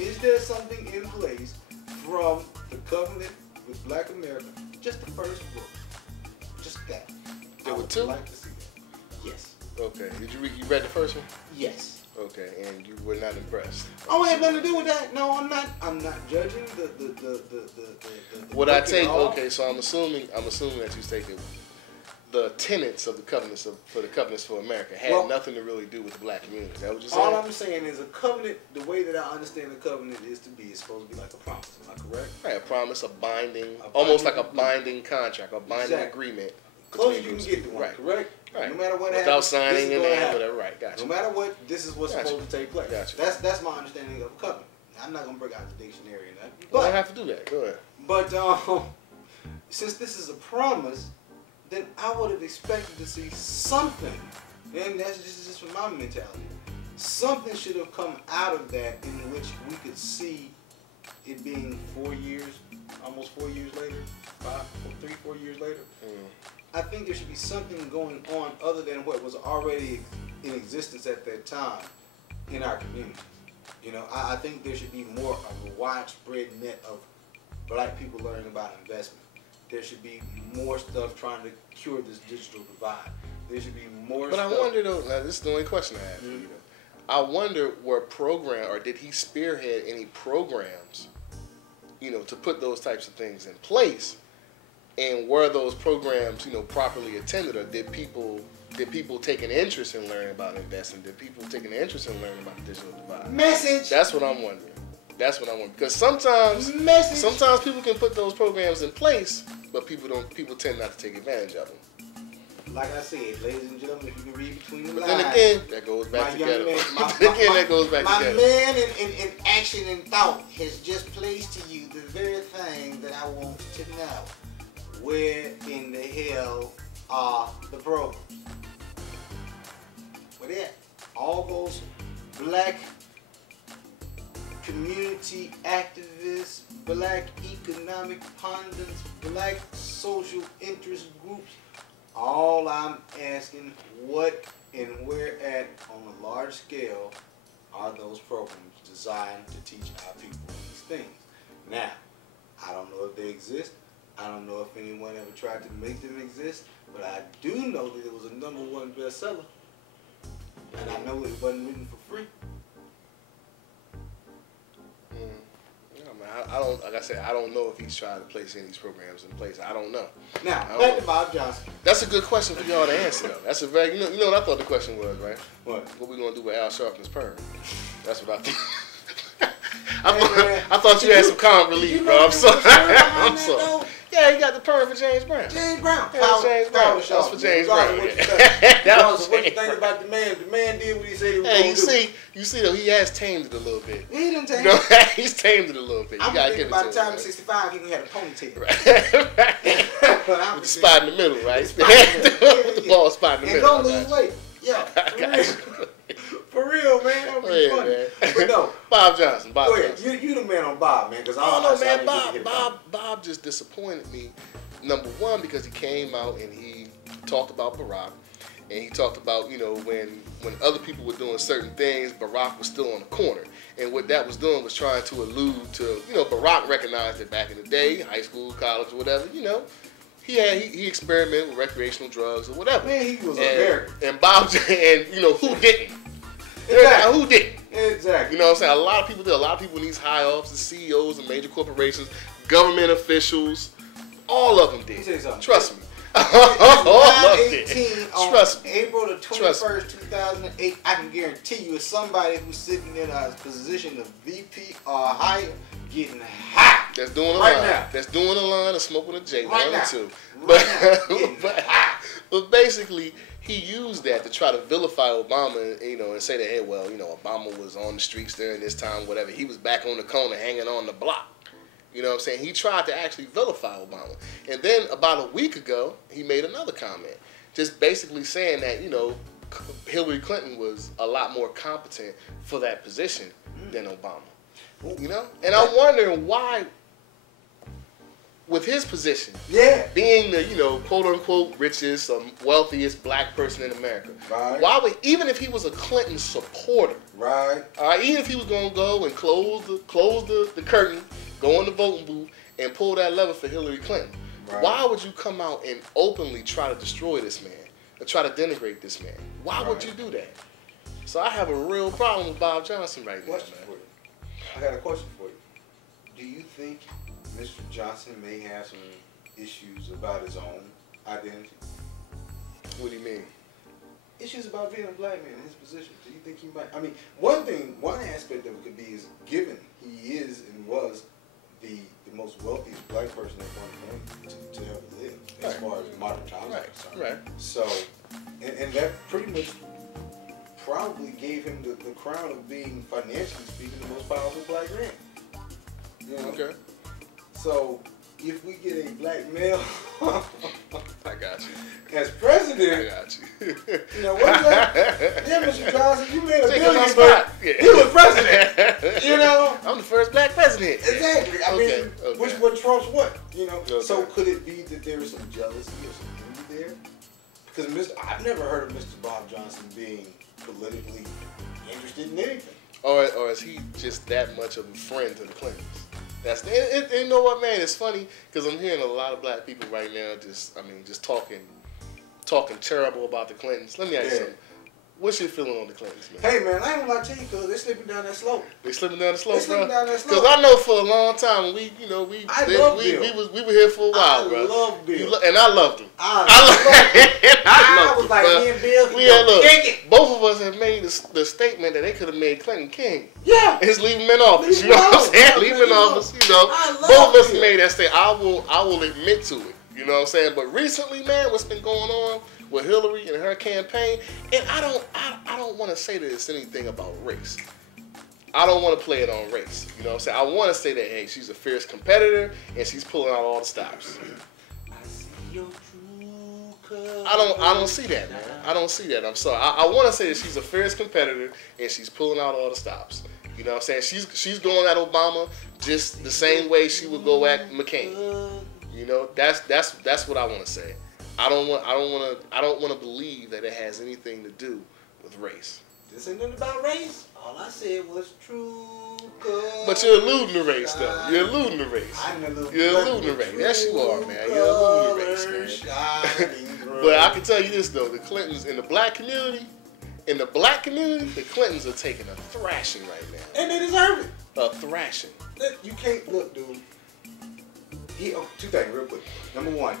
is there something in place from the covenant with Black America? Just the first book. Just that. There I were would two? like to see that. Yes. Okay. Did you read the first one? Yes. Okay, and you were not impressed. Oh, it had nothing to do with that. No, I'm not. I'm not judging the What I book take? at all. Okay, so I'm assuming that you stated the tenets of the covenants for the covenants for America had nothing to really do with the black community. Is that what you're saying? All I'm saying is a covenant. The way that I understand the covenant is to be, it's supposed to be like a promise. Am I correct? Right, a promise, almost like a binding contract, a binding agreement. Close as you can get to one. Right. Correct. Right. No matter what without happens, signing in there, there, whatever. Right. Gotcha. No matter what, this is what's supposed to take place. Gotcha. That's my understanding of a covenant. I'm not gonna break out the dictionary and that. You But don't have to do that. Go ahead. But since this is a promise, then I would have expected to see something, and that's just from my mentality. Something should have come out of that in which we could see it being 4 years, almost 4 years later, 4 years later. I think there should be something going on other than what was already in existence at that time in our community. You know, I think there should be more of a widespread net of black people learning about investment. There should be more stuff trying to cure this digital divide. There should be more But stuff. I wonder though, now this is the only question I have for you. I wonder did he spearhead any programs, to put those types of things in place? And were those programs, properly attended, or did people take an interest in learning about investing? Did people take an interest in learning about the digital divide? Message. That's what I'm wondering. Because sometimes people can put those programs in place, but people tend not to take advantage of them. Like I said, ladies and gentlemen, if you can read between the But lines. then again, that goes back together. That goes back my together. My man in action and thought has just placed to you the very thing that I want to know. Where in the hell are the programs? Where they at? All those black community activists, black economic pundits, black social interest groups. All I'm asking, what and where at on a large scale are those programs designed to teach our people these things? Now, I don't know if they exist. I don't know if anyone ever tried to make them exist, but I do know that it was a #1 bestseller, and I know it wasn't written for free. I don't, like I said, I don't know if he's trying to place any of these programs in place. I don't know. Now, back to Bob Johnson. That's a good question for y'all to answer, though. That's a very, you know what I thought the question was, right? What? What we gonna do with Al Sharpton's perm? That's what I thought. I thought you had some calm relief, bro. I'm sorry. I'm sorry. Yeah, he got the perm for James Brown. James Brown. Yeah, James Brown. That was for James Brown. That was what you think about the man. The man did what he said he was going to do. You see, though, he has tamed it a little bit. He didn't tame it. He's tamed it a little bit. I'm thinking by the time he's 65, he can have a ponytail. Right. With the spot in the middle, right? With the ball spot in the middle. And don't lose weight. Yeah. For real, man. That would be funny. Man. But no. Bob Johnson. Go ahead. You the man on Bob, man. Because I don't know, man. Bob just disappointed me. Number one, because he came out and he talked about Barack. And he talked about, when other people were doing certain things, Barack was still on the corner. And what that was doing was trying to allude to, Barack recognized that back in the day, high school, college, or whatever, he experimented with recreational drugs or whatever. Man, he was American. And Bob, who didn't? Exactly. Who didn't? Exactly. You know what I'm saying? A lot of people do. A lot of people in these high offices, CEOs of major corporations, government officials, all of them did. Let me tell you something. Trust me. All of them. Trust me. April the 21st, 2008, I can guarantee you, as somebody who's sitting in a position of VP or higher, getting high. That's doing a right line. now. That's doing a line of smoking a J, right one now. or two. Right But basically, he used that to try to vilify Obama, and say that, hey, well, Obama was on the streets during this time, whatever. He was back on the corner hanging on the block. You know what I'm saying? He tried to actually vilify Obama. And then about a week ago, he made another comment, just basically saying that, Hillary Clinton was a lot more competent for that position than Obama. And I'm wondering why with his position, Yeah. being the, quote unquote richest, wealthiest black person in America, Right. why would, even if he was a Clinton supporter, Right. even if he was gonna go and close the curtain, go in the voting booth and pull that lever for Hillary Clinton, Right. why would you come out and openly try to destroy this man or try to denigrate this man? Why would you do that? So I have a real problem with Bob Johnson right now, man. For you. I got a question for you. Do you think Mr. Johnson may have some issues about his own identity? What do you mean? Issues about being a black man in his position. Do you think he might? I mean, one aspect of it could be is given he is and was the most wealthiest black person in one country to ever live, as far as modern times are concerned. Right. So, and that pretty much probably gave him the crown of being, financially speaking, the most powerful black man. You know? Okay. So, if we get a black male I got you. as president, I got you. you know, what's that? Yeah, Mr. Johnson, you made a Take my billion, spot. but Yeah. you were president. You know? I'm the first black president. Exactly. I mean, Okay. which what trumps what? You know? Okay. So could it be that there is some jealousy or some envy there? Because I've never heard of Mr. Bob Johnson being politically interested in anything. Or is he just that much of a friend to the Clintons? That's you know what, man? It's funny because I'm hearing a lot of black people right now just talking terrible about the Clintons. Let me ask you something. What's your feeling on the Clintons, man? Hey, man, I ain't gonna lie to you, cause they slipping down that slope. They slipping down the slope, They slipping bro. down that slope. Because I know for a long time we Bill. we were here for a while, bro. I love Bill. And I loved him. I was like, bro. me and Bill can We go had, look, kick it. both of us have made the statement that they could have made Clinton king. Yeah. It's leave him in office. Leave You know him what I'm alone. saying? Yeah, Leave him leave in him office. You know, I love both of us Bill. made that statement. I will admit to it. You know what I'm saying? But recently, man, what's been going on with Hillary and her campaign, and I don't want to say that it's anything about race. I don't want to play it on race. You know what I'm saying? I want to say that, hey, she's a fierce competitor and she's pulling out all the stops. I see your true colors. I don't see that, man. I don't see that. I'm sorry. I want to say that she's a fierce competitor and she's pulling out all the stops. You know what I'm saying? She's going at Obama just the same way she would go at McCain. You know, that's what I want to say. I don't want to believe that it has anything to do with race. This ain't nothing about race. All I said was true colors. But you're alluding to race, though. You're alluding to race. I'm alluding. You're alluding to race. Yes, you are, man. You're alluding to race, man. But I can tell you this though: the Clintons in the black community, the Clintons are taking a thrashing right now. And they deserve it. A thrashing. You can't look, dude. Two things real quick. Number one,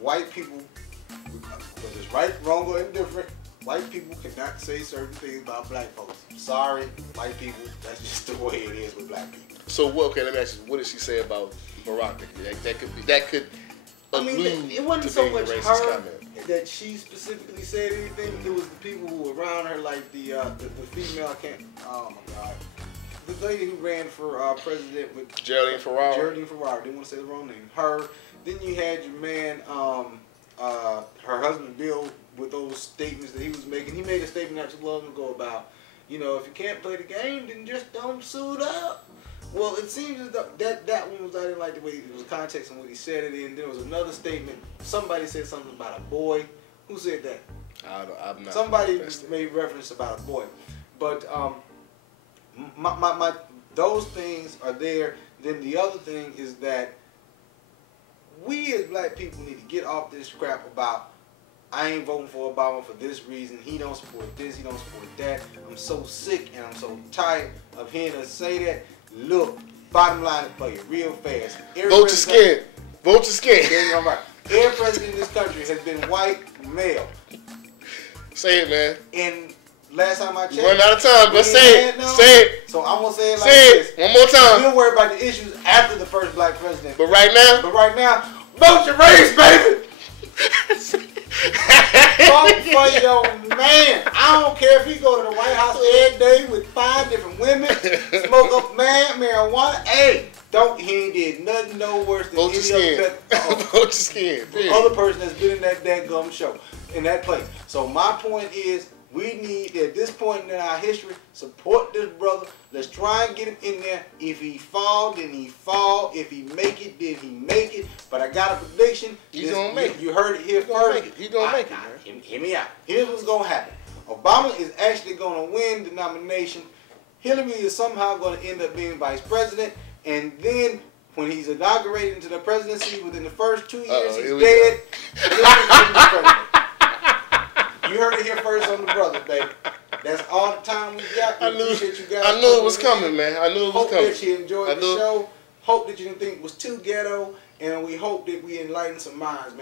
white people, whether it's right, wrong, or indifferent, white people cannot say certain things about black folks. Sorry, white people. That's just the way it is with black people. So okay, let me ask you: what did she say about Barack? That could. I mean, allude it wasn't to so being a much racist her comment. that she specifically said anything. It was the people who were around her, like the female. I can't. Oh my God. The lady who ran for president with Geraldine Ferraro. Didn't want to say the wrong name. Her. Then you had your man, her husband Bill, with those statements that he was making. He made a statement not too long ago about, if you can't play the game, then just don't suit up. Well, it seems as though that one was, I didn't like the way it was context and what he said it in. There was another statement. Somebody said something about a boy. Who said that? I'm not. Somebody made reference about a boy. But those things are there. Then the other thing is that we as black people need to get off this crap about I ain't voting for Obama for this reason. He don't support this. He don't support that. I'm so sick and I'm so tired of hearing us say that. Look, bottom line is for you real fast. Vote your skin. Vote your skin. All right. Every president in this country has been white male. Say it, man. And last time I checked, run out of time, but say it. Say it. So I'm gonna say it like say this. One more time. We'll worry about the issues after the first black president. But right now, vote your race, baby. Vote for your man. I don't care if he go to the White House every day with 5 different women, smoke up marijuana. Hey, he ain't did nothing no worse than vote any your other vote your skin. other person that's been in that gum show, in that place. So my point is, We need, at this point in our history, support this brother. Let's try and get him in there. If he fall, then he fall. If he make it, then he make it. But I got a prediction. He's going to make it. You heard it here first. He's going to make it, man. Hear me out. Here's what's going to happen. Obama is actually going to win the nomination. Hillary is somehow going to end up being vice president. And then when he's inaugurated into the presidency, within the first 2 years, he's dead. Hillary Clinton is president. You heard it here first on the brother, baby. That's all the time we got. I knew it was coming, man. I knew it was coming. Hope that you enjoyed the show. Hope that you didn't think it was too ghetto. And we hope that we enlightened some minds, man.